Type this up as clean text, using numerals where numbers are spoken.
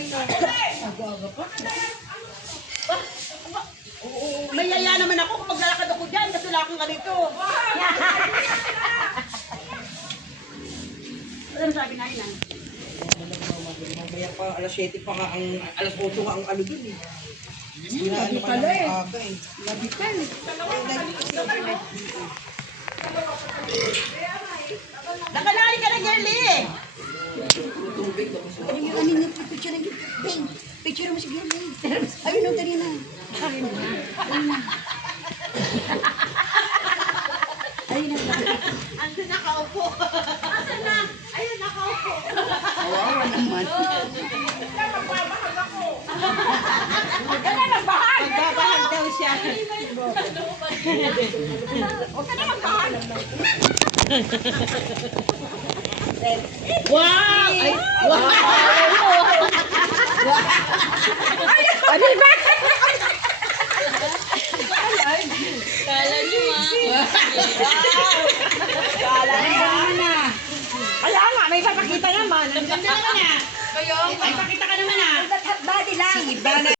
Aga-aga pa. May yaya naman ako kung maglalakad ako dyan kasi lakang ka dito. Ano sabi na yun? Mamaya pa, alas 7 pa nga, alas 8 nga ang ano dun eh. Gabi pala eh. Gabi pa eh. Nakalari ka na, Girlie eh. Ano yung picture ng Bing? Picture mo si Girlie. Ayun o, kanina. Ayun na. Ando nakaupo. Asan na? Ayun, nakaupo. Kawawa naman. Magbabahag ako. Gano'n nagbahag. Magbabahag daw siya. Huwag ka na magbahag. Wow! Ay, wow! Ano ba? Kala niyo Kala niyo Kaya nga, may papakita naman. Ang ganda naman ah. May papakita ka naman ah. Body lang. Si Iba na.